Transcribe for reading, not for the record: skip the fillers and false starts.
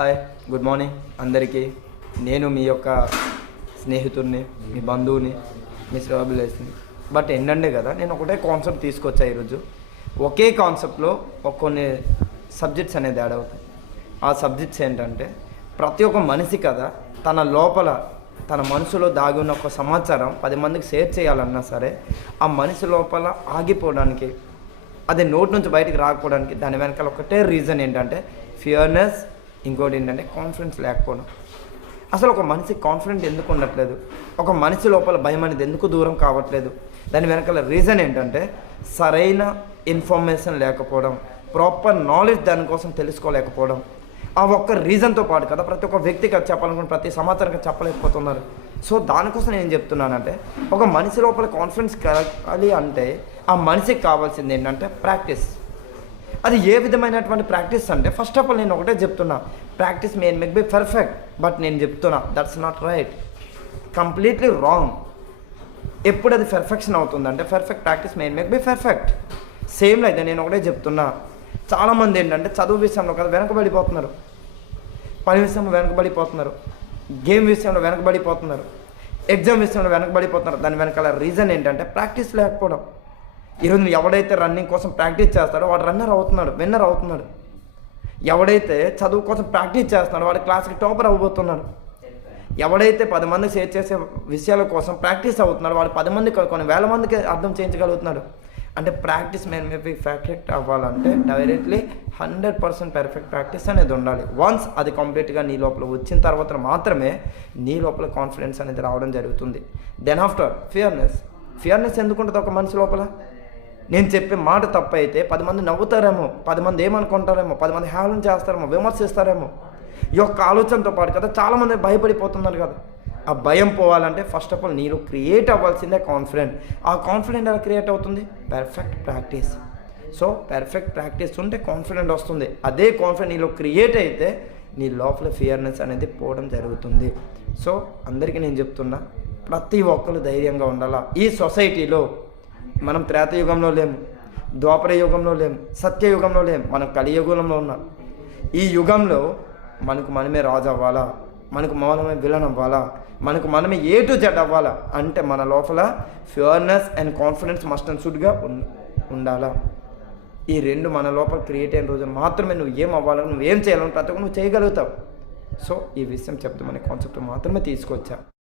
Hi, good morning అందరికీ. నేను మీ యొక్క స్నేహితుడిని, మీ బంధువుని, మీ శ్రాబులేస్ని. బట్ ఏంటంటే కదా, నేను ఒకటే కాన్సెప్ట్ తీసుకొచ్చా ఈరోజు. ఒకే కాన్సెప్ట్లో కొన్ని సబ్జెక్ట్స్ అనేది యాడ్ అవుతాయి. ఆ సబ్జెక్ట్స్ ఏంటంటే, ప్రతి ఒక్క మనిషి కదా తన లోపల తన మనసులో దాగి ఉన్న ఒక సమాచారం 10 మందికి షేర్ చేయాలన్నా సరే, ఆ మనిషి లోపల ఆగిపోవడానికి, అది నోటి నుంచి బయటికి రాకపోవడానికి దాని వెనకాల ఒకటే రీజన్ ఏంటంటే ఫియర్నెస్. ఇంకోటి ఏంటంటే కాన్ఫిడెన్స్ లేకపోవడం. అసలు ఒక మనిషి కాన్ఫిడెంట్ ఎందుకు ఉండట్లేదు, ఒక మనిషి లోపల భయం అనేది ఎందుకు దూరం కావట్లేదు, దాని వెనకాల రీజన్ ఏంటంటే సరైన ఇన్ఫర్మేషన్ లేకపోవడం, ప్రాపర్ నాలెడ్జ్ దానికోసం తెలుసుకోలేకపోవడం. ఆ ఒక్క రీజన్తో పాటు కదా ప్రతి ఒక్క వ్యక్తికి అది చెప్పాలనుకుని ప్రతి సమాచారం చెప్పలేకపోతున్నారు. సో దానికోసం నేను చెప్తున్నానంటే, ఒక మనిషి లోపల కాన్ఫిడెన్స్ కలగాలి అంటే ఆ మనిషికి కావాల్సింది ఏంటంటే ప్రాక్టీస్. అది ఏ విధమైనటువంటి ప్రాక్టీస్ అంటే, ఫస్ట్ ఆఫ్ ఆల్ నేను ఒకటే చెప్తున్నా, practice make be perfect. But నేను చెప్తున్నా that's not right, completely wrong. ఎప్పుడు అది పర్ఫెక్షన్ అవుతుందంటే, perfect practice make be perfect. Same అయితే నేను ఒకటే చెప్తున్నా, చాలామంది ఏంటంటే చదువు విషయంలో కదా వెనకబడిపోతున్నారు, పని విషయంలో వెనకబడిపోతున్నారు, గేమ్ విషయంలో వెనకబడిపోతున్నారు, ఎగ్జామ్ విషయంలో వెనకబడిపోతున్నారు. దాని వెనకాల రీజన్ ఏంటంటే ప్రాక్టీస్ లేకపోవడం. ఈరోజు ఎవడైతే రన్నింగ్ కోసం ప్రాక్టీస్ చేస్తాడో వాడు విన్నర్ అవుతున్నాడు. ఎవడైతే చదువు కోసం ప్రాక్టీస్ చేస్తున్నాడో వాడు క్లాస్కి టాపర్ అవ్వబోతున్నాడు. ఎవడైతే 10 మంది షేర్ చేసే విషయాల కోసం ప్రాక్టీస్ అవుతున్నాడో వాడు 10 మంది కొన్ని వేల మందికి అర్థం చేయించగలుగుతున్నాడు. అంటే ప్రాక్టీస్ మేబీ పర్ఫెక్ట్ అవ్వాలంటే డైరెక్ట్లీ 100% పర్ఫెక్ట్ ప్రాక్టీస్ అనేది ఉండాలి. వన్స్ అది కంప్లీట్గా నీ లోపల వచ్చిన తర్వాత మాత్రమే నీ లోపల కాన్ఫిడెన్స్ అనేది రావడం జరుగుతుంది. దెన్ ఆఫ్టర్ ఫియర్నెస్ ఎందుకు ఉంటుంది ఒక మనిషి లోపల? నేను చెప్పే మాట తప్పు అయితే 10 మంది నవ్వుతారేమో, 10 మంది ఏమనుకుంటారేమో, 10 మంది హేళన చేస్తారేమో, విమర్శిస్తారేమో. ఈ యొక్క ఆలోచనతో పాటు కదా చాలామంది భయపడిపోతున్నారు కదా. ఆ భయం పోవాలంటే ఫస్ట్ ఆఫ్ ఆల్ నీలో క్రియేట్ అవ్వాల్సిందే కాన్ఫిడెంట్. ఆ కాన్ఫిడెంట్ ఎలా క్రియేట్ అవుతుంది? Perfect practice. So perfect practice ఉంటే కాన్ఫిడెంట్ వస్తుంది. అదే కాన్ఫిడెంట్ నీలో క్రియేట్ అయితే నీ లోపల ఫియర్నెస్ అనేది పోవడం జరుగుతుంది. సో అందరికీ నేను చెప్తున్నా, ప్రతి ఒక్కరు ధైర్యంగా ఉండాలా. ఈ సొసైటీలో మనం త్రేతయుగంలో లేము, ద్వాపర యుగంలో లేము, సత్యయుగంలో లేము, మనం కలియుగంలో ఉన్నాం. ఈ యుగంలో మనకు మనమే రాజు అవ్వాలా, మనకు మనమే విలన్ అవ్వాలా, మనకు మనమే A to Z అవ్వాలా అంటే మన లోపల fearness and confidence must and షుడ్గా ఉండాలా. ఈ రెండు మన లోపల క్రియేట్ అయిన రోజు మాత్రమే నువ్వు ఏం అవ్వాలని, నువ్వు ఏం చేయాలని ప్రతి ఒక్క నువ్వు చేయగలుగుతావు. సో ఈ విషయం చెప్తామనే కాన్సెప్ట్ మాత్రమే తీసుకొచ్చా.